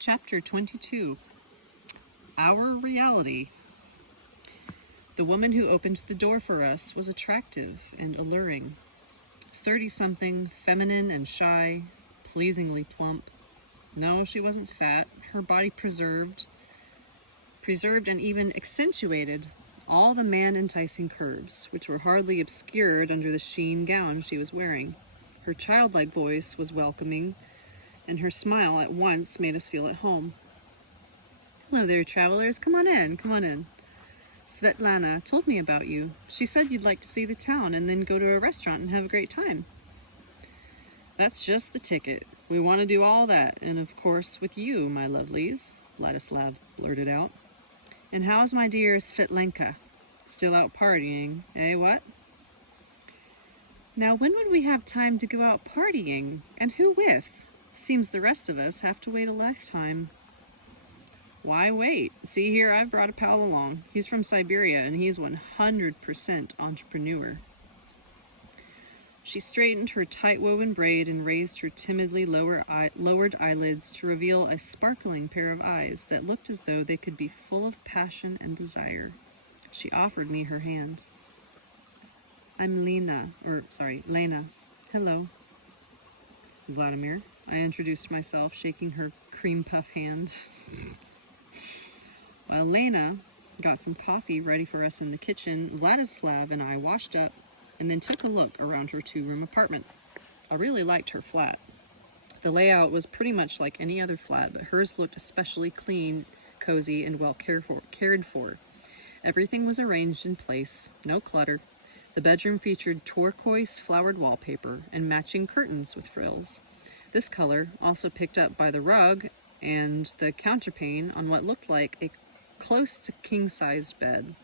Chapter 22. Our Reality. The woman who opened the door for us was attractive and alluring. 30-something, feminine and shy, pleasingly plump. No, she wasn't fat. Her body preserved and even accentuated all the man-enticing curves, which were hardly obscured under the sheen gown she was wearing. Her childlike voice was welcoming, and her smile at once made us feel at home. "Hello there, travelers. Come on in, come on in. Svetlana told me about you. She said you'd like to see the town and then go to a restaurant and have a great time." "That's just the ticket. We want to do all that, and of course with you, my lovelies," Vladislav blurted out. "And how's my dear Svetlenka? Still out partying, eh, what?" "Now when would we have time to go out partying? And who with? Seems the rest of us have to wait a lifetime." "Why wait? See here, I've brought a pal along. He's from Siberia, and he's 100% entrepreneur." She straightened her tight-woven braid and raised her timidly lowered eyelids to reveal a sparkling pair of eyes that looked as though they could be full of passion and desire. She offered me her hand. "I'm Lena. Hello." "Vladimir," I introduced myself, shaking her cream puff hand. While Lena got some coffee ready for us in the kitchen, Vladislav and I washed up and then took a look around her two-room apartment. I really liked her flat. The layout was pretty much like any other flat, but hers looked especially clean, cozy, and well cared for. Everything was arranged in place, no clutter. The bedroom featured turquoise flowered wallpaper and matching curtains with frills. This color, also picked up by the rug and the counterpane on what looked like a close to king-sized bed,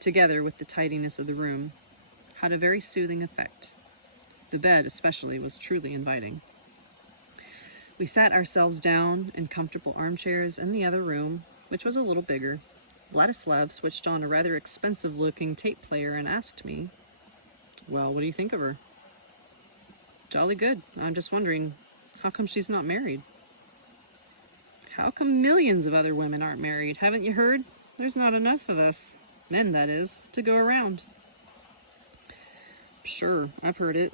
together with the tidiness of the room, had a very soothing effect. The bed, especially, was truly inviting. We sat ourselves down in comfortable armchairs in the other room, which was a little bigger. Vladislav switched on a rather expensive-looking tape player and asked me, "Well, what do you think of her?" "Jolly good. I'm just wondering, how come she's not married?" "How come millions of other women aren't married? Haven't you heard? There's not enough of us, men that is, to go around." "Sure, I've heard it,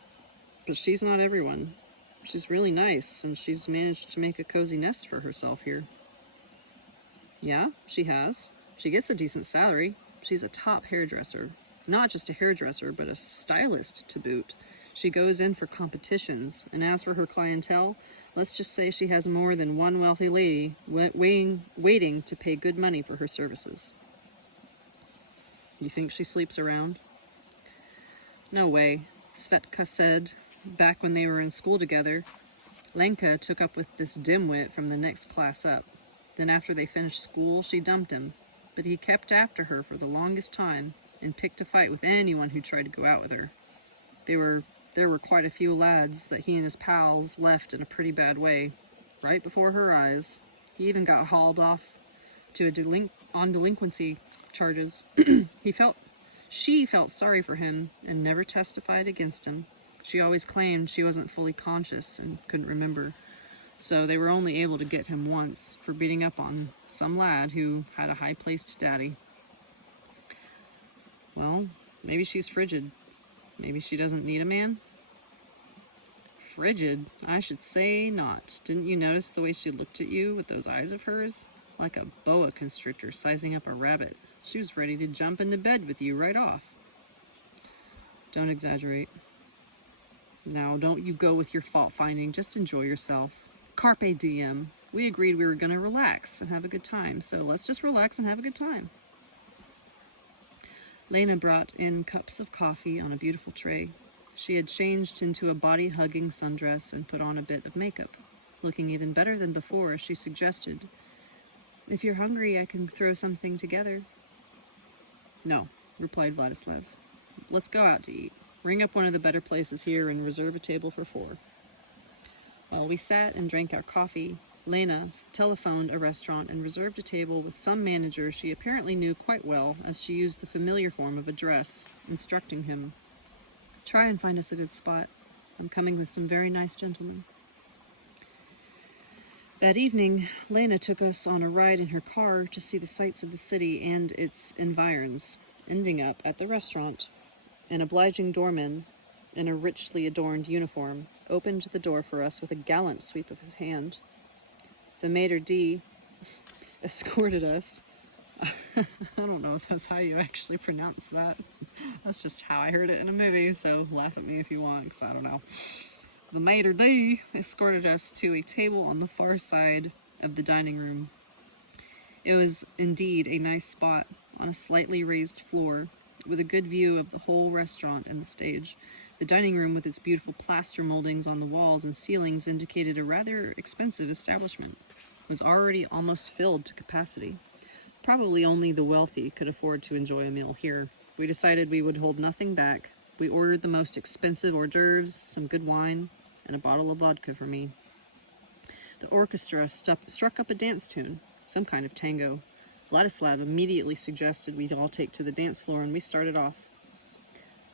but she's not everyone. She's really nice, and she's managed to make a cozy nest for herself here." "Yeah, she has. She gets a decent salary. She's a top hairdresser. Not just a hairdresser, but a stylist to boot. She goes in for competitions, and as for her clientele, let's just say she has more than one wealthy lady waiting to pay good money for her services." "You think she sleeps around?" "No way," Svetka said back when they were in school together. "Lenka took up with this dimwit from the next class up. Then after they finished school, she dumped him. But he kept after her for the longest time and picked a fight with anyone who tried to go out with her. There were quite a few lads that he and his pals left in a pretty bad way, right before her eyes. He even got hauled off to on delinquency charges. She felt sorry for him and never testified against him. She always claimed she wasn't fully conscious and couldn't remember. So they were only able to get him once for beating up on some lad who had a high-placed daddy." "Well, maybe she's frigid. Maybe she doesn't need a man?" "Frigid? I should say not. Didn't you notice the way she looked at you with those eyes of hers? Like a boa constrictor sizing up a rabbit. She was ready to jump into bed with you right off." "Don't exaggerate. Now, don't you go with your fault-finding. Just enjoy yourself. Carpe diem. We agreed we were going to relax and have a good time, so let's just relax and have a good time." Lena brought in cups of coffee on a beautiful tray. She had changed into a body-hugging sundress and put on a bit of makeup. Looking even better than before, she suggested, "If you're hungry, I can throw something together." "No," replied Vladislav. "Let's go out to eat. Ring up one of the better places here and reserve a table for 4. While we sat and drank our coffee, Lena telephoned a restaurant and reserved a table with some manager she apparently knew quite well, as she used the familiar form of address, instructing him, "Try and find us a good spot. I'm coming with some very nice gentlemen." That evening, Lena took us on a ride in her car to see the sights of the city and its environs, ending up at the restaurant. An obliging doorman, in a richly adorned uniform, opened the door for us with a gallant sweep of his hand. The maitre d' escorted us. I don't know if that's how you actually pronounce that. That's just how I heard it in a movie, so laugh at me if you want, because I don't know. The maitre d' escorted us to a table on the far side of the dining room. It was indeed a nice spot on a slightly raised floor with a good view of the whole restaurant and the stage. The dining room, with its beautiful plaster moldings on the walls and ceilings, indicated a rather expensive establishment. It was already almost filled to capacity. Probably only the wealthy could afford to enjoy a meal here. We decided we would hold nothing back. We ordered the most expensive hors d'oeuvres, some good wine, and a bottle of vodka for me. The orchestra struck up a dance tune, some kind of tango. Vladislav immediately suggested we all take to the dance floor, and we started off.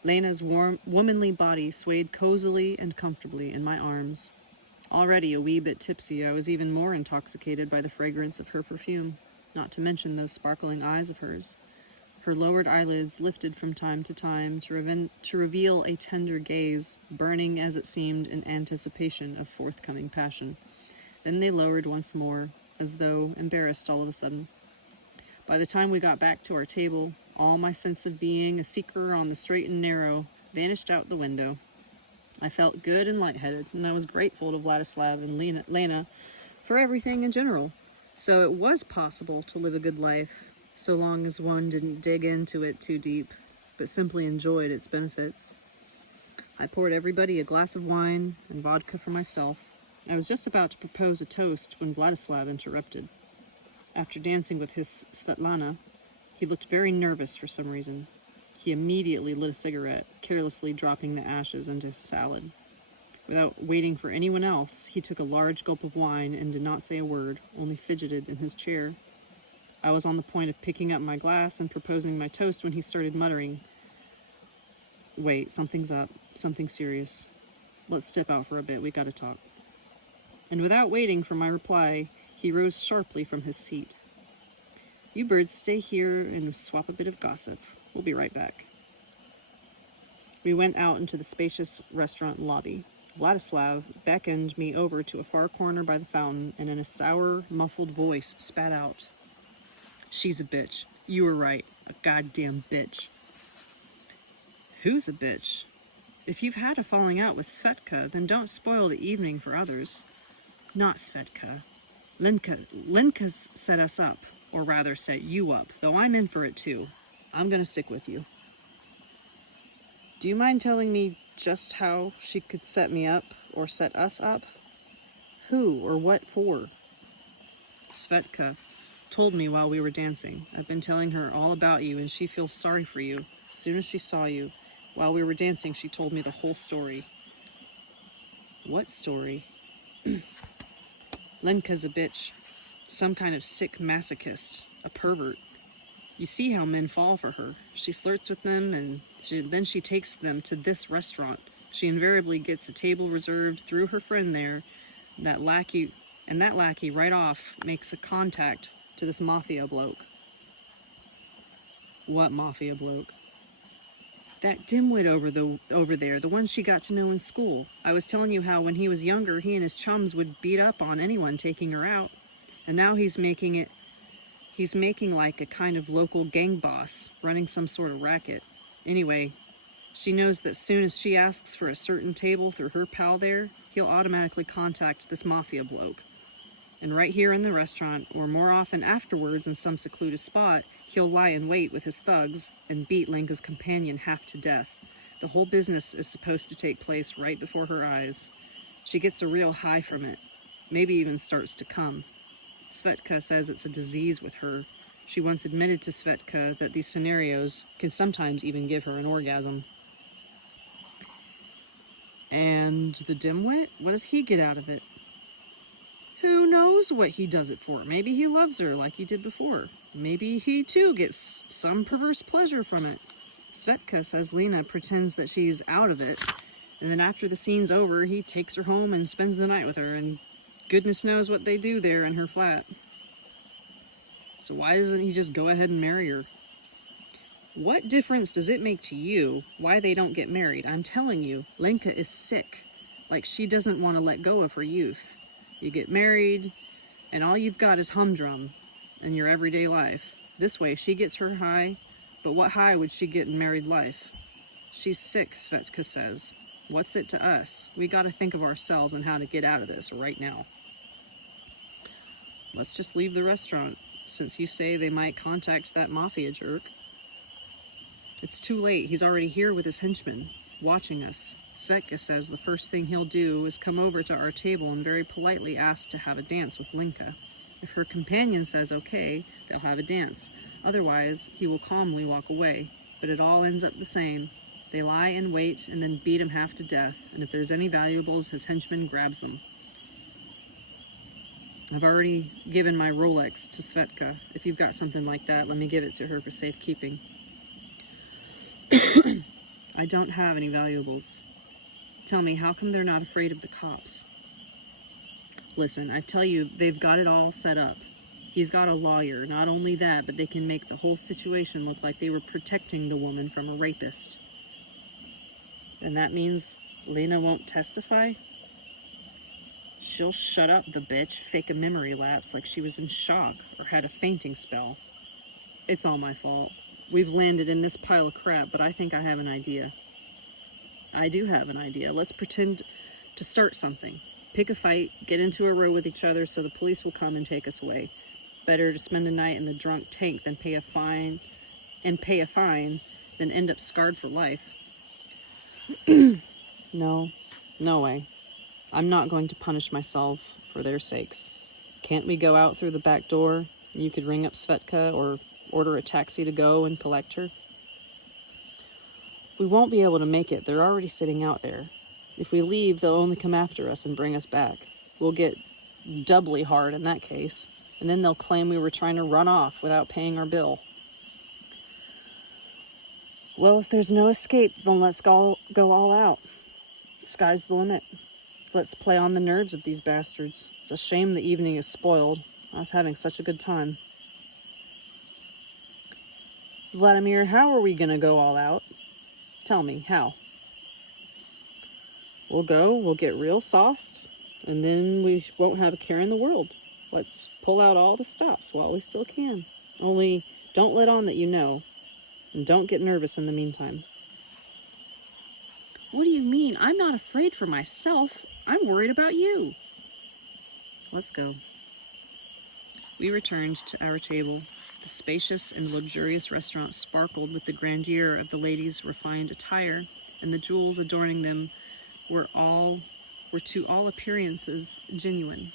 Lena's warm, womanly body swayed cozily and comfortably in my arms. Already a wee bit tipsy, I was even more intoxicated by the fragrance of her perfume, not to mention those sparkling eyes of hers. Her lowered eyelids lifted from time to time to reveal a tender gaze, burning as it seemed in anticipation of forthcoming passion. Then they lowered once more, as though embarrassed all of a sudden. By the time we got back to our table, all my sense of being a seeker on the straight and narrow vanished out the window. I felt good and lightheaded, and I was grateful to Vladislav and Lena for everything in general. So it was possible to live a good life, so long as one didn't dig into it too deep, but simply enjoyed its benefits. I poured everybody a glass of wine and vodka for myself. I was just about to propose a toast when Vladislav interrupted. After dancing with his Svetlana, he looked very nervous for some reason. He immediately lit a cigarette, carelessly dropping the ashes into his salad. Without waiting for anyone else, he took a large gulp of wine and did not say a word, only fidgeted in his chair. I was on the point of picking up my glass and proposing my toast when he started muttering, "Wait, something's up, something serious. Let's step out for a bit, we gotta talk." And without waiting for my reply, he rose sharply from his seat. "You birds stay here and swap a bit of gossip. We'll be right back." We went out into the spacious restaurant lobby. Vladislav beckoned me over to a far corner by the fountain, and in a sour, muffled voice spat out, "She's a bitch. You were right. A goddamn bitch." "Who's a bitch?" "If you've had a falling out with Svetka, then don't spoil the evening for others." "Not Svetka. Lenka's set us up, or rather set you up, though I'm in for it too. I'm gonna stick with you." "Do you mind telling me just how she could set me up, or set us up? Who or what for?" "Svetka told me while we were dancing. I've been telling her all about you, and she feels sorry for you. As soon as she saw you, while we were dancing, she told me the whole story." "What story?" "Lenka's a bitch. Some kind of sick masochist. A pervert. You see how men fall for her. She flirts with them, and then she takes them to this restaurant. She invariably gets a table reserved through her friend there. That lackey right off makes a contact to this mafia bloke." "What mafia bloke?" "That dimwit over there, the one she got to know in school. I was telling you how when he was younger, he and his chums would beat up on anyone taking her out. And now he's making like a kind of local gang boss, running some sort of racket. Anyway, she knows that soon as she asks for a certain table through her pal there, he'll automatically contact this mafia bloke. And right here in the restaurant, or more often afterwards in some secluded spot, he'll lie in wait with his thugs and beat Lenka's companion half to death. The whole business is supposed to take place right before her eyes. She gets a real high from it, maybe even starts to come. Svetka says it's a disease with her. She once admitted to Svetka that these scenarios can sometimes even give her an orgasm." "And the dimwit? What does he get out of it?" "Who knows what he does it for? Maybe he loves her like he did before. Maybe he too gets some perverse pleasure from it. Svetka says Lena pretends that she's out of it, and then after the scene's over, he takes her home and spends the night with her, and Goodness knows what they do there in her flat. So why doesn't he just go ahead and marry her? What difference does it make to you why they don't get married? I'm telling you, Lenka is sick. Like, she doesn't want to let go of her youth. You get married, and all you've got is humdrum in your everyday life. This way, she gets her high, but what high would she get in married life? She's sick, Svetka says. What's it to us? We got to think of ourselves and how to get out of this right now. Let's just leave the restaurant, since you say they might contact that mafia jerk. It's too late. He's already here with his henchmen, watching us. Svetka says the first thing he'll do is come over to our table and very politely ask to have a dance with Lenka. If her companion says okay, they'll have a dance. Otherwise, he will calmly walk away. But it all ends up the same. They lie in wait and then beat him half to death, and if there's any valuables, his henchman grabs them. I've already given my Rolex to Svetka. If you've got something like that, let me give it to her for safekeeping. I don't have any valuables. Tell me, how come they're not afraid of the cops? Listen, I tell you, they've got it all set up. He's got a lawyer. Not only that, but they can make the whole situation look like they were protecting the woman from a rapist. And that means Lena won't testify? She'll shut up, the bitch, fake a memory lapse like she was in shock or had a fainting spell. It's all my fault. We've landed in this pile of crap, but I think I have an idea. I do have an idea. Let's pretend to start something. Pick a fight, get into a row with each other so the police will come and take us away. Better to spend a night in the drunk tank than pay a fine than end up scarred for life. No way. I'm not going to punish myself for their sakes. Can't we go out through the back door? You could ring up Svetka or order a taxi to go and collect her. We won't be able to make it. They're already sitting out there. If we leave, they'll only come after us and bring us back. We'll get doubly hard in that case, and then they'll claim we were trying to run off without paying our bill. Well, if there's no escape, then let's go all out. Sky's the limit. Let's play on the nerves of these bastards. It's a shame the evening is spoiled. I was having such a good time. Vladimir, how are we gonna go all out? Tell me, how? We'll get real sauced, and then we won't have a care in the world. Let's pull out all the stops while we still can. Only, don't let on that you know, and don't get nervous in the meantime. What do you mean? I'm not afraid for myself. I'm worried about you. Let's go. We returned to our table. The spacious and luxurious restaurant sparkled with the grandeur of the ladies' refined attire, and the jewels adorning them were to all appearances genuine.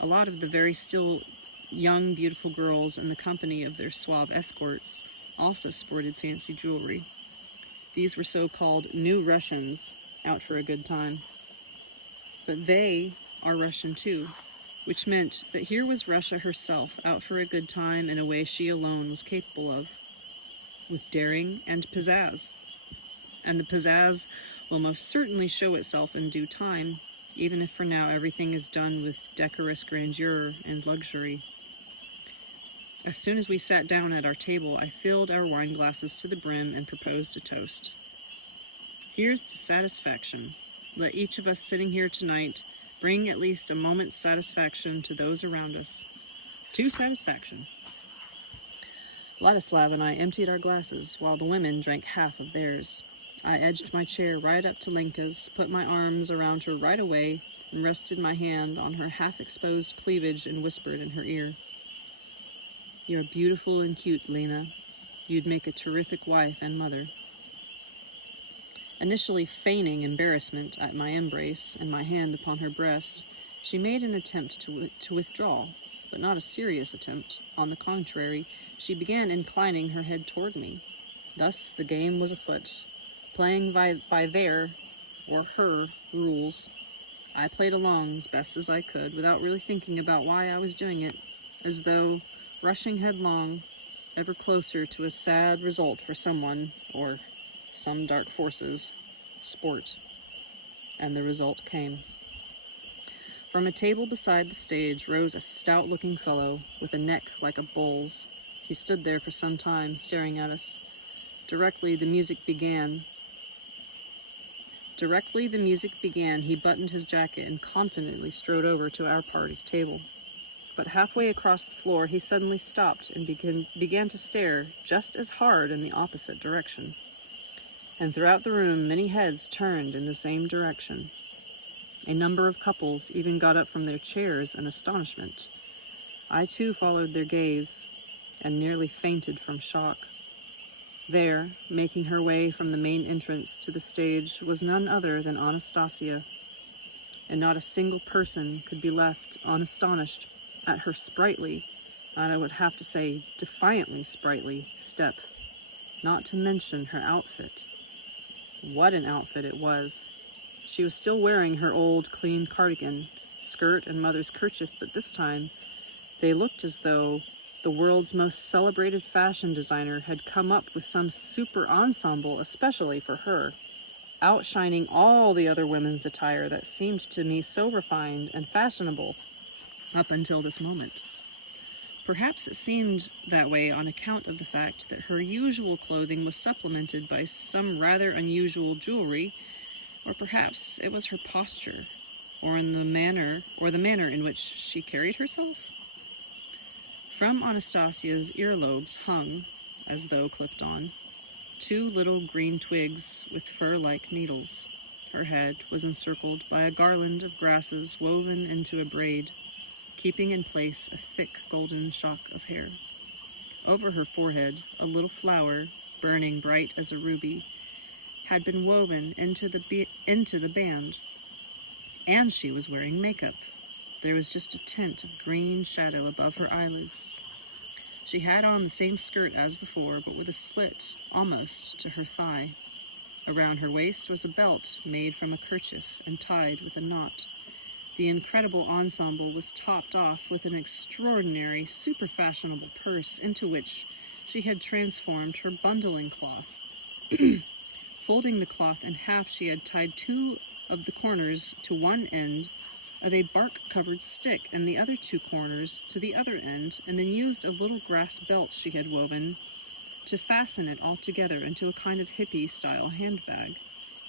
A lot of the very still young, beautiful girls in the company of their suave escorts also sported fancy jewelry. These were so-called new Russians out for a good time. But they are Russian too, which meant that here was Russia herself out for a good time in a way she alone was capable of, with daring and pizzazz. And the pizzazz will most certainly show itself in due time, even if for now everything is done with decorous grandeur and luxury. As soon as we sat down at our table, I filled our wine glasses to the brim and proposed a toast. Here's to satisfaction. Let each of us sitting here tonight bring at least a moment's satisfaction to those around us. To satisfaction. Vladislav and I emptied our glasses, while the women drank half of theirs. I edged my chair right up to Lenka's, put my arms around her right away, and rested my hand on her half-exposed cleavage and whispered in her ear. You're beautiful and cute, Lena. You'd make a terrific wife and mother. Initially feigning embarrassment at my embrace and my hand upon her breast, she made an attempt to withdraw, but not a serious attempt. On the contrary, she began inclining her head toward me. Thus the game was afoot, playing by their, or her, rules. I played along as best as I could, without really thinking about why I was doing it, as though rushing headlong, ever closer to a sad result for someone, or some dark forces, sport. And the result came. From a table beside the stage rose a stout-looking fellow with a neck like a bull's. He stood there for some time, staring at us. Directly the music began, he buttoned his jacket and confidently strode over to our party's table. But halfway across the floor, he suddenly stopped and began to stare just as hard in the opposite direction. And throughout the room, many heads turned in the same direction. A number of couples even got up from their chairs in astonishment. I too followed their gaze and nearly fainted from shock. There, making her way from the main entrance to the stage, was none other than Anastasia, and not a single person could be left unastonished at her sprightly, and I would have to say defiantly sprightly, step, not to mention her outfit. What an outfit it was! She was still wearing her old, clean cardigan, skirt, and mother's kerchief, but this time they looked as though the world's most celebrated fashion designer had come up with some super ensemble especially for her, outshining all the other women's attire that seemed to me so refined and fashionable up until this moment. Perhaps it seemed that way on account of the fact that her usual clothing was supplemented by some rather unusual jewelry, or perhaps it was her posture, or the manner in which she carried herself. From Anastasia's earlobes hung, as though clipped on, 2 little green twigs with fur-like needles. Her head was encircled by a garland of grasses woven into a braid, keeping in place a thick golden shock of hair. Over her forehead, a little flower, burning bright as a ruby, had been woven into the band, and she was wearing makeup. There was just a tint of green shadow above her eyelids. She had on the same skirt as before, but with a slit almost to her thigh. Around her waist was a belt made from a kerchief and tied with a knot. The incredible ensemble was topped off with an extraordinary, super fashionable purse into which she had transformed her bundling cloth. Folding the cloth in half, she had tied 2 of the corners to one end of a bark-covered stick and the other 2 corners to the other end, and then used a little grass belt she had woven to fasten it all together into a kind of hippie-style handbag.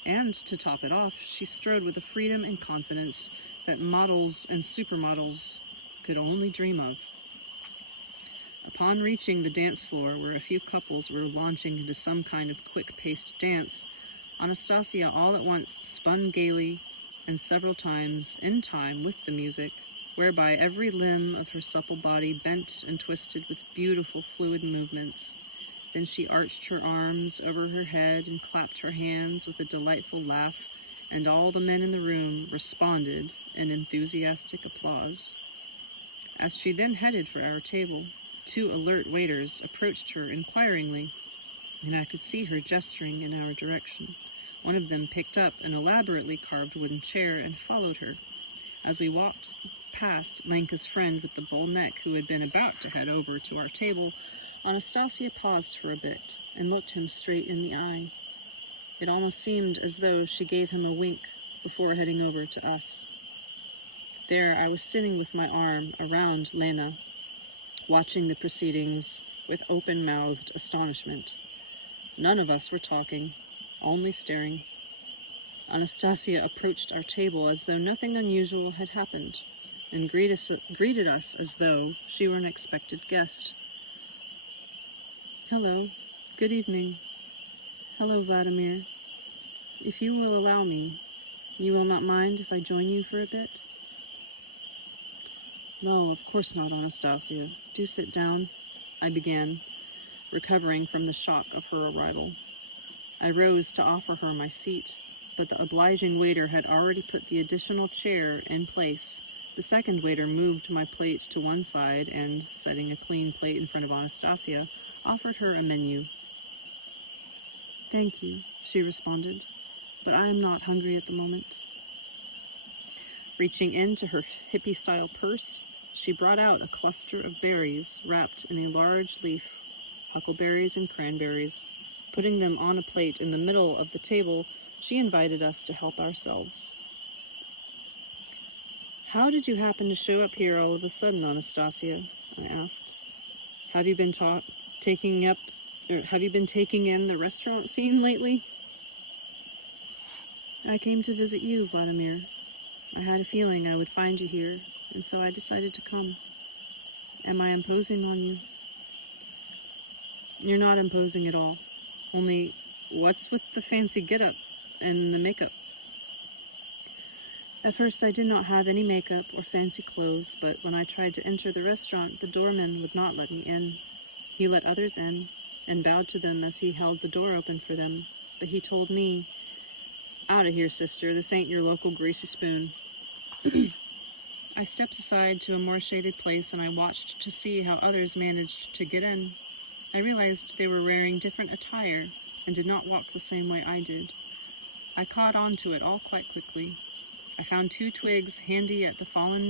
And to top it off, she strode with a freedom and confidence that models and supermodels could only dream of. Upon reaching the dance floor, where a few couples were launching into some kind of quick-paced dance, Anastasia all at once spun gaily and several times in time with the music, whereby every limb of her supple body bent and twisted with beautiful fluid movements. Then she arched her arms over her head and clapped her hands with a delightful laugh, and all the men in the room responded in enthusiastic applause. As she then headed for our table, 2 alert waiters approached her inquiringly, and I could see her gesturing in our direction. One of them picked up an elaborately carved wooden chair and followed her. As we walked past Lenka's friend with the bull neck, who had been about to head over to our table, Anastasia paused for a bit and looked him straight in the eye. It almost seemed as though she gave him a wink before heading over to us. There I was sitting with my arm around Lena, watching the proceedings with open-mouthed astonishment. None of us were talking, only staring. Anastasia approached our table as though nothing unusual had happened, and greeted us as though she were an expected guest. "Hello, good evening. Hello, Vladimir. If you will allow me, you will not mind if I join you for a bit?" "No, of course not, Anastasia. Do sit down," I began, recovering from the shock of her arrival. I rose to offer her my seat, but the obliging waiter had already put the additional chair in place. The second waiter moved my plate to one side and, setting a clean plate in front of Anastasia, offered her a menu. "Thank you," she responded, "but I am not hungry at the moment." Reaching into her hippie-style purse, she brought out a cluster of berries wrapped in a large leaf, huckleberries and cranberries. Putting them on a plate in the middle of the table, she invited us to help ourselves. How did you happen to show up here all of a sudden, Anastasia? I asked. Have you been taking in the restaurant scene lately? I came to visit you, Vladimir. I had a feeling I would find you here, and so I decided to come. Am I imposing on you? You're not imposing at all. Only, what's with the fancy get-up and the makeup? At first I did not have any makeup or fancy clothes, but when I tried to enter the restaurant, the doorman would not let me in. He let others in, and bowed to them as he held the door open for them, but he told me, "Out of here, sister, this ain't your local greasy spoon." I stepped aside to a more shaded place and I watched to see how others managed to get in. I realized they were wearing different attire and did not walk the same way I did. I caught on to it all quite quickly. I found 2 twigs handy at the fallen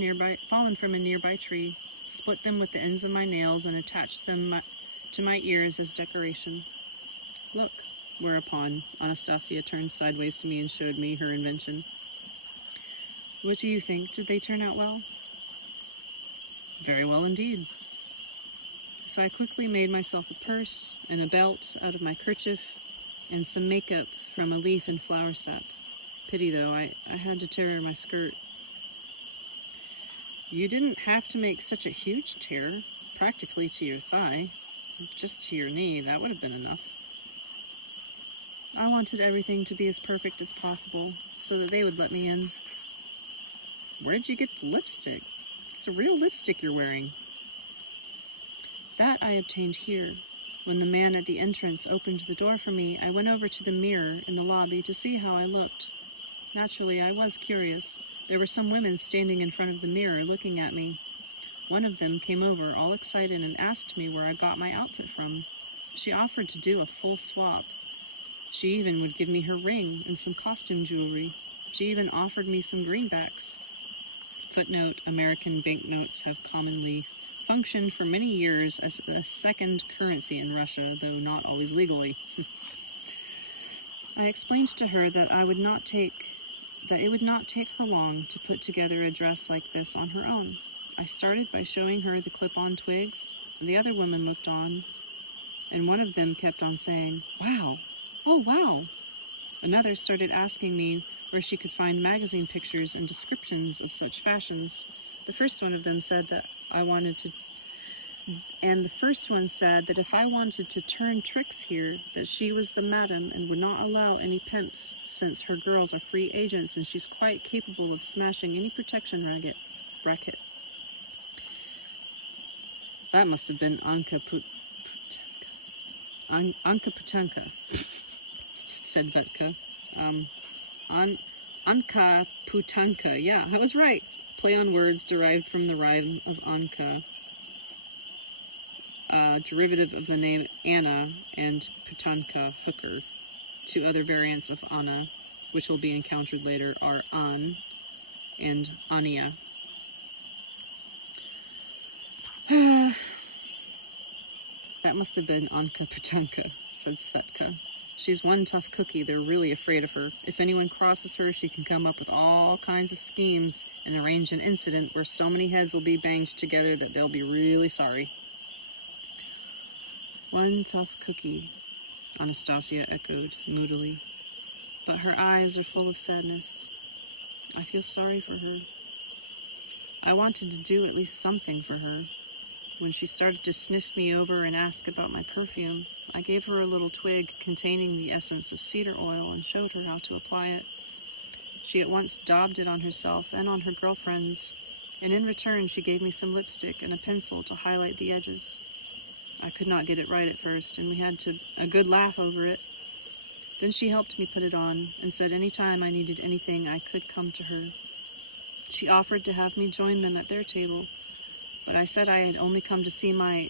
from a nearby tree, split them with the ends of my nails, and attached them to my ears as decoration. Look, whereupon Anastasia turned sideways to me and showed me her invention. What do you think? Did they turn out well? Very well indeed. So I quickly made myself a purse and a belt out of my kerchief and some makeup from a leaf and flower sap. Pity though, I had to tear my skirt. You didn't have to make such a huge tear, practically to your thigh. Just to your knee, that would have been enough. I wanted everything to be as perfect as possible so that they would let me in. Where'd you get the lipstick? It's a real lipstick you're wearing. That I obtained here. When the man at the entrance opened the door for me, I went over to the mirror in the lobby to see how I looked. Naturally, I was curious. There were some women standing in front of the mirror looking at me. One of them came over all excited and asked me where I got my outfit from. She offered to do a full swap. She even would give me her ring and some costume jewelry. She even offered me some greenbacks. Footnote: American banknotes have commonly functioned for many years as a second currency in Russia, though not always legally. I explained to her that it would not take her long to put together a dress like this on her own. I started by showing her the clip-on twigs. The other women looked on, and one of them kept on saying, "Wow! Oh, wow!" Another started asking me where she could find magazine pictures and descriptions of such fashions. The first one said that if I wanted to turn tricks here, that she was the madam and would not allow any pimps, since her girls are free agents and she's quite capable of smashing any protection racket. That must have been Anka Putanka, said Vetka. Anka Putanka, yeah, I was right. Play on words derived from the rhyme of Anka. Derivative of the name Anna and Putanka, hooker. 2 other variants of Anna, which will be encountered later, are An and Ania. That must have been Anka Putanka, said Svetka. She's one tough cookie. They're really afraid of her. If anyone crosses her, she can come up with all kinds of schemes and arrange an incident where so many heads will be banged together that they'll be really sorry. One tough cookie, Anastasia echoed moodily. But her eyes are full of sadness. I feel sorry for her. I wanted to do at least something for her. When she started to sniff me over and ask about my perfume, I gave her a little twig containing the essence of cedar oil and showed her how to apply it. She at once daubed it on herself and on her girlfriends, and in return she gave me some lipstick and a pencil to highlight the edges. I could not get it right at first, and we had a good laugh over it. Then she helped me put it on, and said any time I needed anything, I could come to her. She offered to have me join them at their table, but I said I had only come to see my...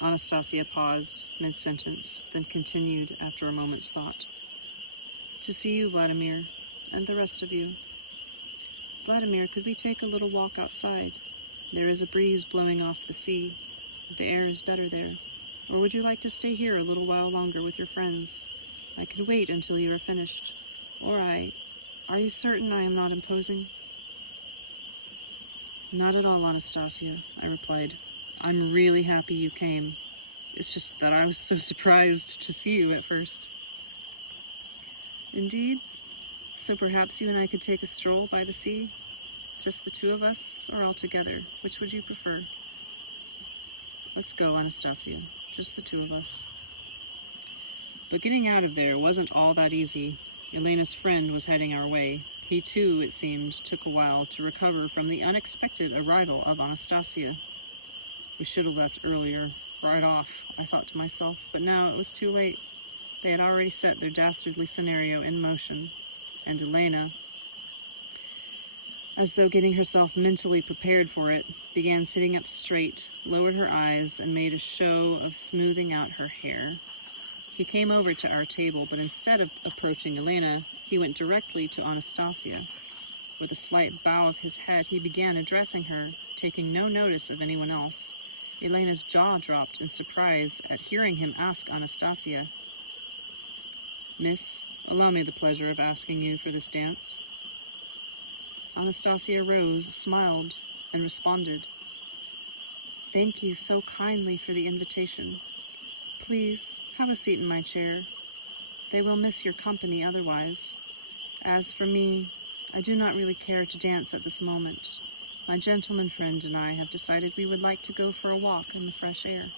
Anastasia paused mid-sentence, then continued after a moment's thought. To see you, Vladimir, and the rest of you. Vladimir, could we take a little walk outside? There is a breeze blowing off the sea. The air is better there. Or would you like to stay here a little while longer with your friends? I can wait until you are finished. Are you certain I am not imposing? Not at all, Anastasia, I replied. I'm really happy you came. It's just that I was so surprised to see you at first. Indeed? So perhaps you and I could take a stroll by the sea? Just the two of us, or all together? Which would you prefer? Let's go, Anastasia. Just the two of us. But getting out of there wasn't all that easy. Elena's friend was heading our way. He too, it seemed, took a while to recover from the unexpected arrival of Anastasia. We should have left earlier, right off, I thought to myself, but now it was too late. They had already set their dastardly scenario in motion, and Elena, as though getting herself mentally prepared for it, began sitting up straight, lowered her eyes, and made a show of smoothing out her hair. He came over to our table, but instead of approaching Elena, he went directly to Anastasia. With a slight bow of his head, he began addressing her, taking no notice of anyone else. Elena's jaw dropped in surprise at hearing him ask Anastasia, "Miss, allow me the pleasure of asking you for this dance." Anastasia rose, smiled, and responded, "Thank you so kindly for the invitation. Please, have a seat in my chair. They will miss your company otherwise. As for me, I do not really care to dance at this moment. My gentleman friend and I have decided we would like to go for a walk in the fresh air."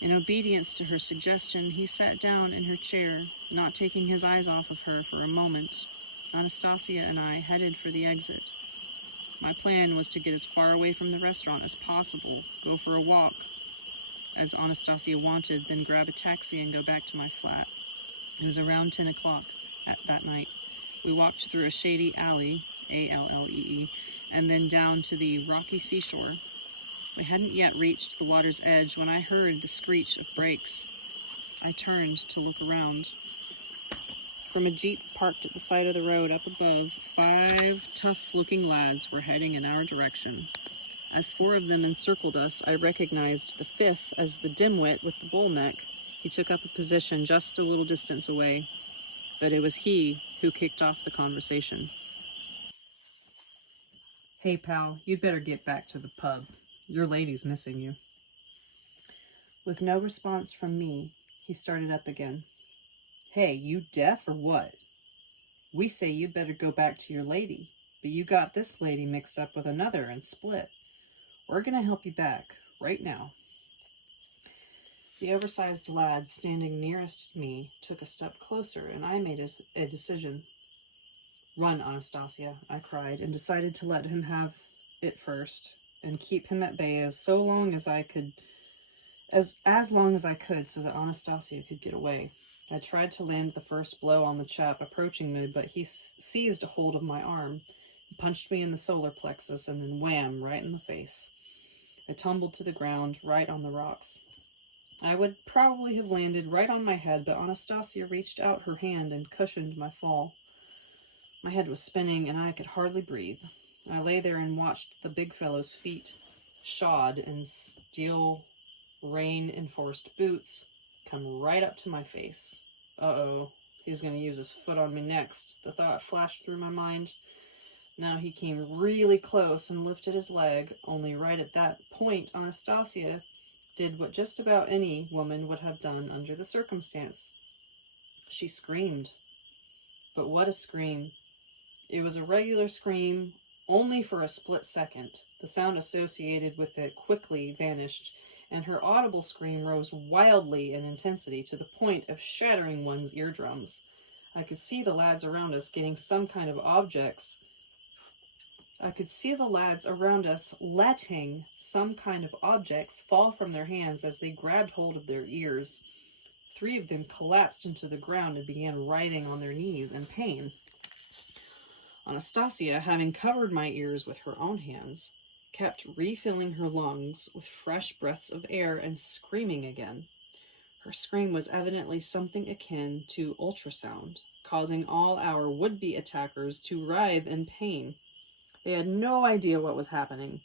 In obedience to her suggestion, he sat down in her chair, not taking his eyes off of her for a moment. Anastasia and I headed for the exit. My plan was to get as far away from the restaurant as possible, go for a walk, as Anastasia wanted, then grab a taxi and go back to my flat. It was around 10 o'clock that night. We walked through a shady alley, A-L-L-E-E, and then down to the rocky seashore. We hadn't yet reached the water's edge when I heard the screech of brakes. I turned to look around. From a jeep parked at the side of the road up above, 5 tough-looking lads were heading in our direction. As 4 of them encircled us, I recognized the 5th as the dimwit with the bull neck. He took up a position just a little distance away, but it was he who kicked off the conversation. "Hey, pal, you'd better get back to the pub. Your lady's missing you." With no response from me, he started up again. "Hey, you deaf or what? We say you'd better go back to your lady, but you got this lady mixed up with another and split. We're gonna help you back, right now." The oversized lad standing nearest me took a step closer, and I made a decision. "Run, Anastasia," I cried, and decided to let him have it first, and keep him at bay as long as I could so that Anastasia could get away. I tried to land the first blow on the chap approaching me, but he seized a hold of my arm, punched me in the solar plexus, and then wham, right in the face. I tumbled to the ground, right on the rocks. I would probably have landed right on my head, but Anastasia reached out her hand and cushioned my fall. My head was spinning, and I could hardly breathe. I lay there and watched the big fellow's feet, shod in steel rain-enforced boots, come right up to my face. Uh-oh, he's going to use his foot on me next. The thought flashed through my mind. Now he came really close and lifted his leg, only right at that point Anastasia did what just about any woman would have done under the circumstance. She screamed. But what a scream. It was a regular scream, only for a split second. The sound associated with it quickly vanished, and her audible scream rose wildly in intensity to the point of shattering one's eardrums. I could see the lads around us letting some kind of objects fall from their hands as they grabbed hold of their ears. 3 of them collapsed into the ground and began writhing on their knees in pain. Anastasia, having covered my ears with her own hands, kept refilling her lungs with fresh breaths of air and screaming again. Her scream was evidently something akin to ultrasound, causing all our would-be attackers to writhe in pain. They had no idea what was happening,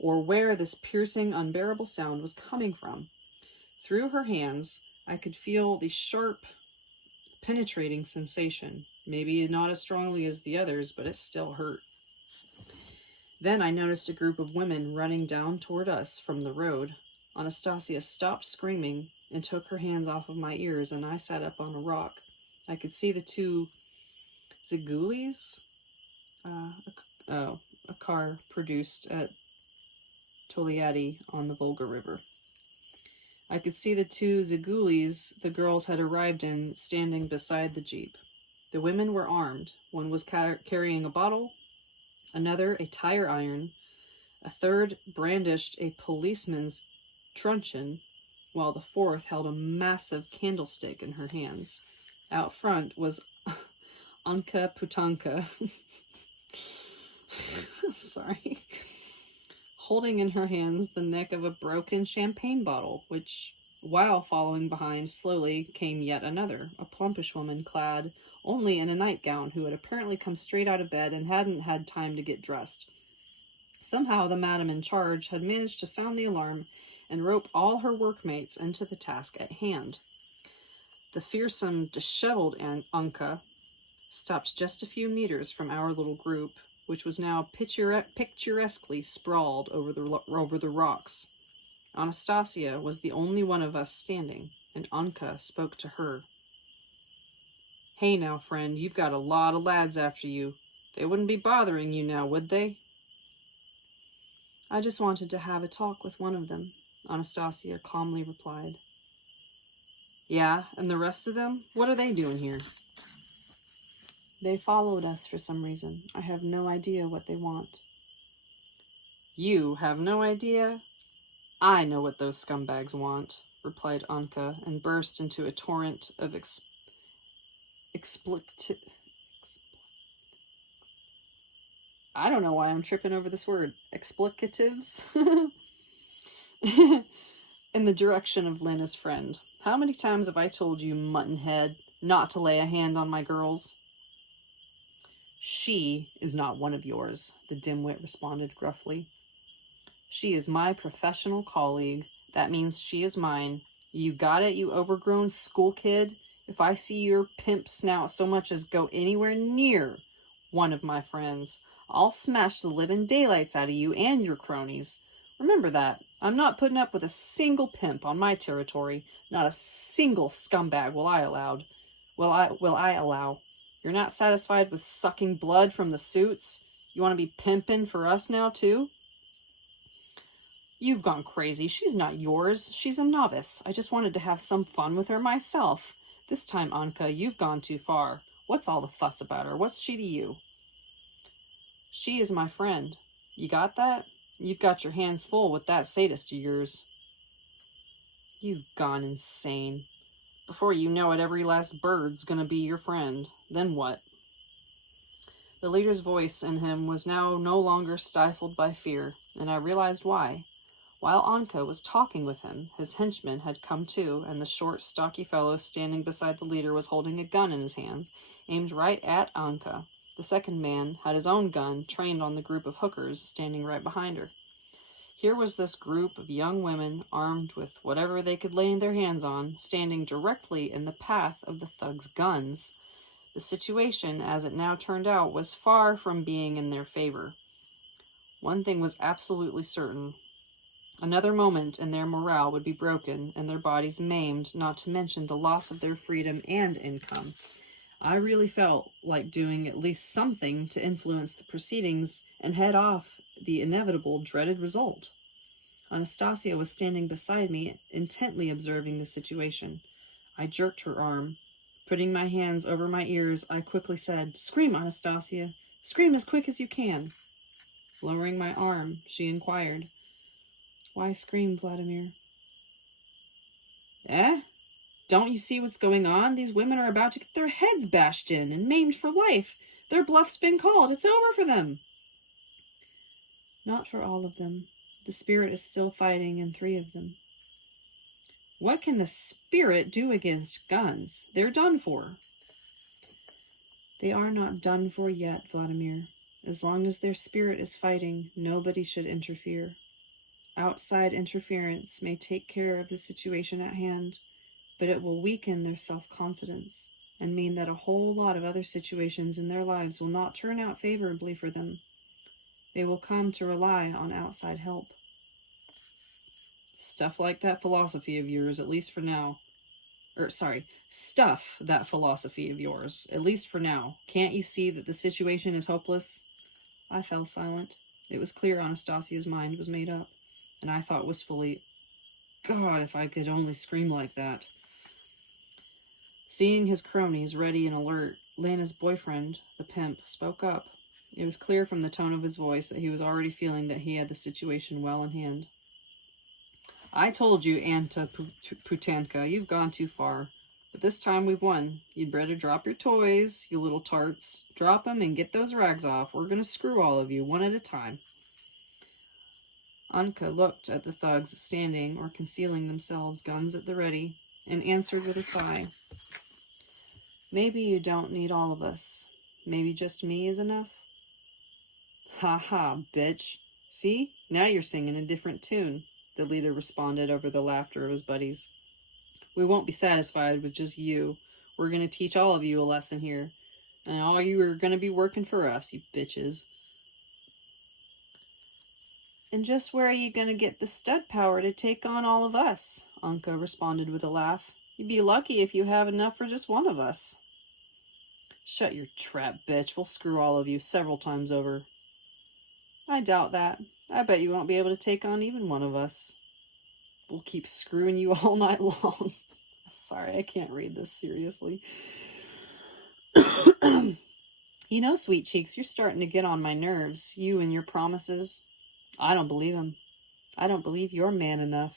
or where this piercing, unbearable sound was coming from. Through her hands, I could feel the sharp, penetrating sensation. Maybe not as strongly as the others, but it still hurt. Then I noticed a group of women running down toward us from the road. Anastasia stopped screaming and took her hands off of my ears, and I sat up on a rock. I could see the two Zigulis, a car produced at Toliati on the Volga River. I could see the two Zigulis the girls had arrived in standing beside the Jeep. The women were armed. One was carrying a bottle, another a tire iron, a third brandished a policeman's truncheon, while the fourth held a massive candlestick in her hands. Out front was Anka Putanka. I'm sorry. Holding in her hands the neck of a broken champagne bottle, which, while following behind slowly, came yet another, a plumpish woman clad only in a nightgown who had apparently come straight out of bed and hadn't had time to get dressed. Somehow the madam in charge had managed to sound the alarm and rope all her workmates into the task at hand. The fearsome, disheveled Anka stopped just a few meters from our little group, which was now picturesquely sprawled over the rocks. Anastasia was the only one of us standing, and Anka spoke to her. "Hey now, friend, you've got a lot of lads after you. They wouldn't be bothering you now, would they?" "I just wanted to have a talk with one of them," Anastasia calmly replied. "Yeah, and the rest of them? What are they doing here?" "They followed us for some reason. I have no idea what they want." "You have no idea? I know what those scumbags want," replied Anka, and burst into a torrent of I don't know why I'm tripping over this word. Explicatives? In the direction of Lena's friend. "How many times have I told you, muttonhead, not to lay a hand on my girls?" "She is not one of yours," the dimwit responded gruffly. "She is my professional colleague. That means she is mine. You got it, you overgrown school kid? If I see your pimp snout so much as go anywhere near one of my friends, I'll smash the living daylights out of you and your cronies. Remember that. I'm not putting up with a single pimp on my territory. Not a single scumbag will I allow. You're not satisfied with sucking blood from the suits? You want to be pimping for us now, too?" "You've gone crazy. She's not yours. She's a novice. I just wanted to have some fun with her myself. This time, Anka, you've gone too far. What's all the fuss about her? What's she to you?" "She is my friend. You got that? You've got your hands full with that sadist of yours." "You've gone insane. Before you know it, every last bird's gonna be your friend. Then what?" The leader's voice in him was now no longer stifled by fear, and I realized why. While Anka was talking with him, his henchman had come to, and the short, stocky fellow standing beside the leader was holding a gun in his hands, aimed right at Anka. The second man had his own gun trained on the group of hookers standing right behind her. Here was this group of young women, armed with whatever they could lay their hands on, standing directly in the path of the thugs' guns. The situation, as it now turned out, was far from being in their favor. One thing was absolutely certain. Another moment and their morale would be broken and their bodies maimed, not to mention the loss of their freedom and income. I really felt like doing at least something to influence the proceedings and head off the inevitable, dreaded result. Anastasia was standing beside me, intently observing the situation. I jerked her arm. Putting my hands over my ears, I quickly said, "Scream, Anastasia! Scream as quick as you can!" Lowering my arm, she inquired, "Why scream, Vladimir?" "Eh? Don't you see what's going on? These women are about to get their heads bashed in and maimed for life. Their bluff's been called. It's over for them." "Not for all of them. The spirit is still fighting in 3 of them." "What can the spirit do against guns? They're done for." "They are not done for yet, Vladimir. As long as their spirit is fighting, nobody should interfere. Outside interference may take care of the situation at hand, but it will weaken their self-confidence and mean that a whole lot of other situations in their lives will not turn out favorably for them. They will come to rely on outside help. Stuff like that philosophy of yours, at least for now. Stuff that philosophy of yours, at least for now. Can't you see that the situation is hopeless? I fell silent. It was clear Anastasia's mind was made up, and I thought wistfully, God, if I could only scream like that. Seeing his cronies ready and alert, Lana's boyfriend, the pimp, spoke up. It was clear from the tone of his voice that he was already feeling that he had the situation well in hand. I told you, Anta Putanka, you've gone too far. But this time we've won. You'd better drop your toys, you little tarts. Drop them and get those rags off. We're going to screw all of you, one at a time. Anka looked at the thugs standing or concealing themselves, guns at the ready, and answered with a sigh. Maybe you don't need all of us. Maybe just me is enough? Ha ha, bitch. See? Now you're singing a different tune, the leader responded over the laughter of his buddies. We won't be satisfied with just you. We're going to teach all of you a lesson here. And all you are going to be working for us, you bitches. And just where are you going to get the stud power to take on all of us? Anka responded with a laugh. You'd be lucky if you have enough for just one of us. Shut your trap, bitch. We'll screw all of you several times over. I doubt that. I bet you won't be able to take on even one of us. We'll keep screwing you all night long. I'm sorry, I can't read this seriously. You know, Sweet Cheeks, you're starting to get on my nerves. You and your promises. I don't believe him. I don't believe you're man enough.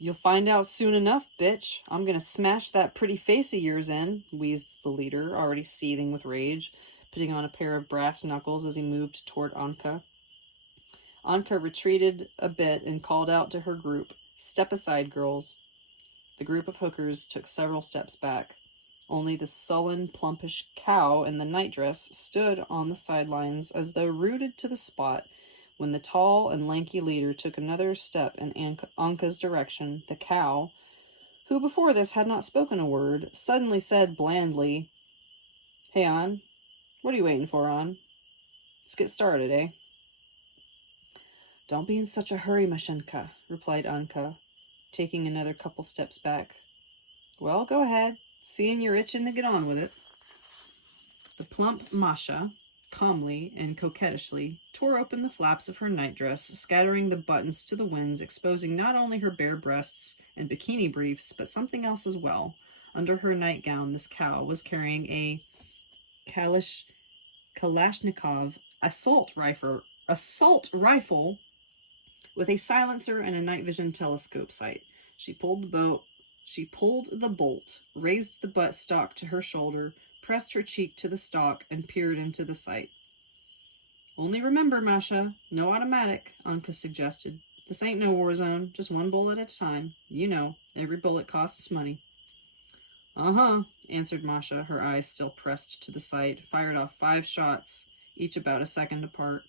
You'll find out soon enough, bitch. I'm gonna smash that pretty face of yours in, wheezed the leader, already seething with rage, putting on a pair of brass knuckles as he moved toward Anka. Anka retreated a bit and called out to her group, "Step aside, girls." The group of hookers took several steps back. Only the sullen, plumpish cow in the nightdress stood on the sidelines as though rooted to the spot. When the tall and lanky leader took another step in Anka's direction, the cow, who before this had not spoken a word, suddenly said blandly, "Hey, An, what are you waiting for, An? Let's get started, eh?" "Don't be in such a hurry, Mashenka," replied Anka, taking another couple steps back. "Well, go ahead, seeing you're itching to get on with it." The plump Masha, calmly and coquettishly, tore open the flaps of her nightdress, scattering the buttons to the winds, exposing not only her bare breasts and bikini briefs, but something else as well. Under her nightgown, this cow was carrying a Kalashnikov assault rifle with a silencer and a night vision telescope sight. She pulled the bolt, raised the butt stock to her shoulder, pressed her cheek to the stock, and peered into the sight. "Only remember, Masha, no automatic," Anka suggested. "This ain't no war zone, just one bullet at a time. You know, every bullet costs money." "Uh-huh," answered Masha, her eyes still pressed to the sight, fired off 5 shots, each about a second apart.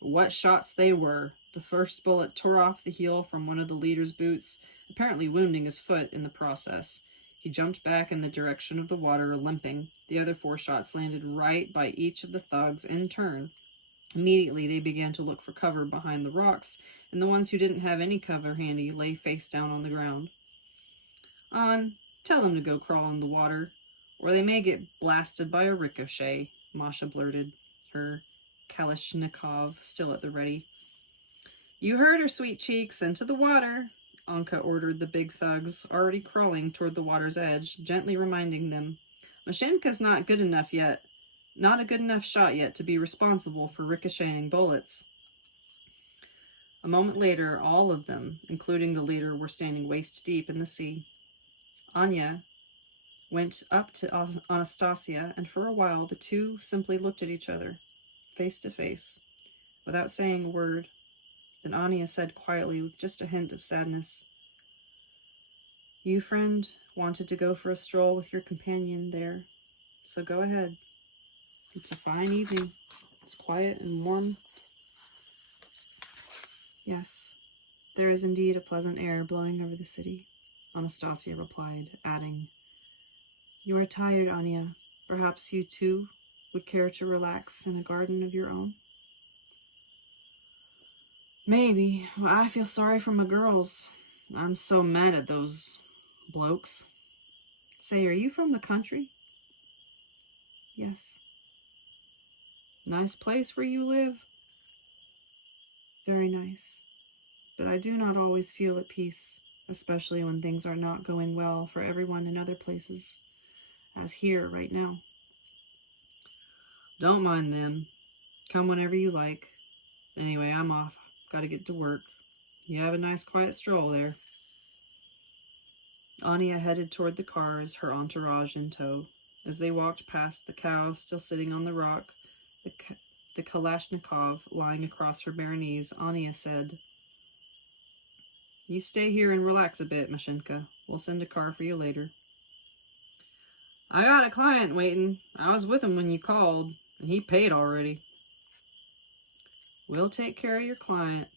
What shots they were! The first bullet tore off the heel from one of the leader's boots, apparently wounding his foot in the process. He jumped back in the direction of the water, limping. The other 4 shots landed right by each of the thugs in turn. Immediately, they began to look for cover behind the rocks, and the ones who didn't have any cover handy lay face down on the ground. "On, tell them to go crawl in the water, or they may get blasted by a ricochet," Masha blurted, her Kalashnikov still at the ready. "You heard her, Sweet Cheeks, into the water," Anka ordered the big thugs, already crawling toward the water's edge, gently reminding them, "Mashenka's not good enough yet. Not a good enough shot yet to be responsible for ricocheting bullets." A moment later, all of them, including the leader, were standing waist deep in the sea. Anya went up to Anastasia, and for a while the two simply looked at each other, face to face, without saying a word. Then Anya said quietly, with just a hint of sadness, "You, friend, wanted to go for a stroll with your companion there, so go ahead. It's a fine evening. It's quiet and warm." "Yes, there is indeed a pleasant air blowing over the city," Anastasia replied, adding, "You are tired, Anya. Perhaps you, too, would care to relax in a garden of your own?" Maybe. Well, I feel sorry for my girls. I'm so mad at those blokes. Say, are you from the country? Yes. Nice place where you live? Very nice. But I do not always feel at peace, especially when things are not going well for everyone in other places, as here right now. Don't mind them. Come whenever you like. Anyway, I'm off. Gotta get to work. You have a nice quiet stroll there. Anya headed toward the cars, her entourage in tow. As they walked past the cow still sitting on the rock, the Kalashnikov lying across her bare knees, Anya said, "You stay here and relax a bit, Mashinka. We'll send a car for you later." "I got a client waiting. I was with him when you called, and he paid already." "We'll take care of your client.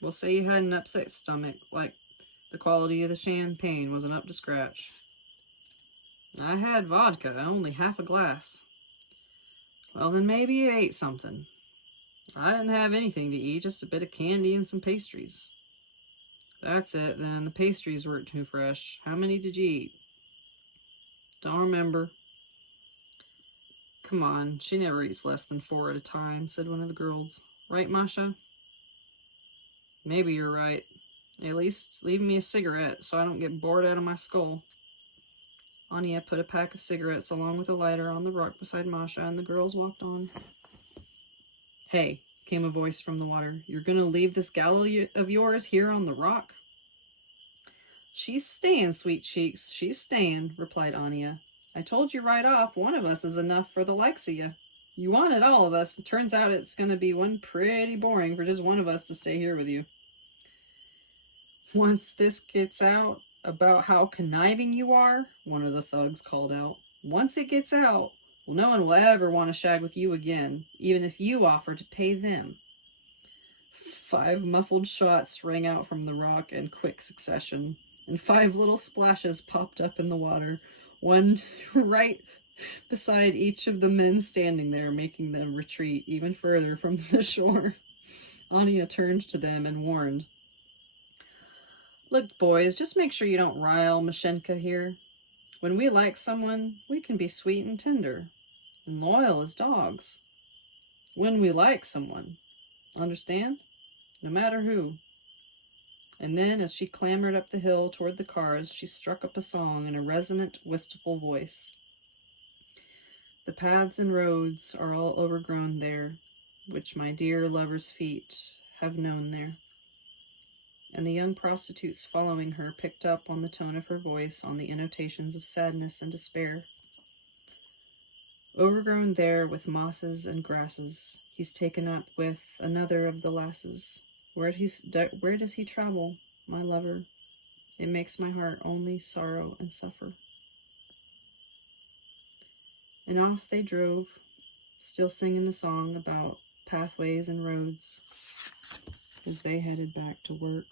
We'll say you had an upset stomach, like the quality of the champagne wasn't up to scratch." "I had vodka, only half a glass." "Well, then maybe you ate something." "I didn't have anything to eat, just a bit of candy and some pastries." "That's it, then. The pastries weren't too fresh. How many did you eat?" "Don't remember." "Come on, she never eats less than 4 at a time," said one of the girls. "Right, Masha?" "Maybe you're right. At least leave me a cigarette so I don't get bored out of my skull." Anya put a pack of cigarettes along with a lighter on the rock beside Masha, and the girls walked on. "Hey," came a voice from the water. "You're going to leave this gal of yours here on the rock?" "She's staying, sweet cheeks. She's staying," replied Anya. "I told you right off, one of us is enough for the likes of you. You wanted all of us. It turns out it's going to be one pretty boring for just one of us to stay here with you." "Once this gets out about how conniving you are," one of the thugs called out, "once it gets out, well, no one will ever want to shag with you again, even if you offer to pay them." 5 muffled shots rang out from the rock in quick succession, and 5 little splashes popped up in the water, one right beside each of the men standing there, making them retreat even further from the shore. Anya turned to them and warned, "Look, boys, just make sure you don't rile Mashenka here. When we like someone, we can be sweet and tender, and loyal as dogs. When we like someone, understand? No matter who." And then, as she clambered up the hill toward the cars, she struck up a song in a resonant, wistful voice. "The paths and roads are all overgrown there, which my dear lover's feet have known there." And the young prostitutes following her picked up on the tone of her voice, on the intonations of sadness and despair. "Overgrown there with mosses and grasses, he's taken up with another of the lasses. Where does he travel, my lover? It makes my heart only sorrow and suffer." And off they drove, still singing the song about pathways and roads, as they headed back to work.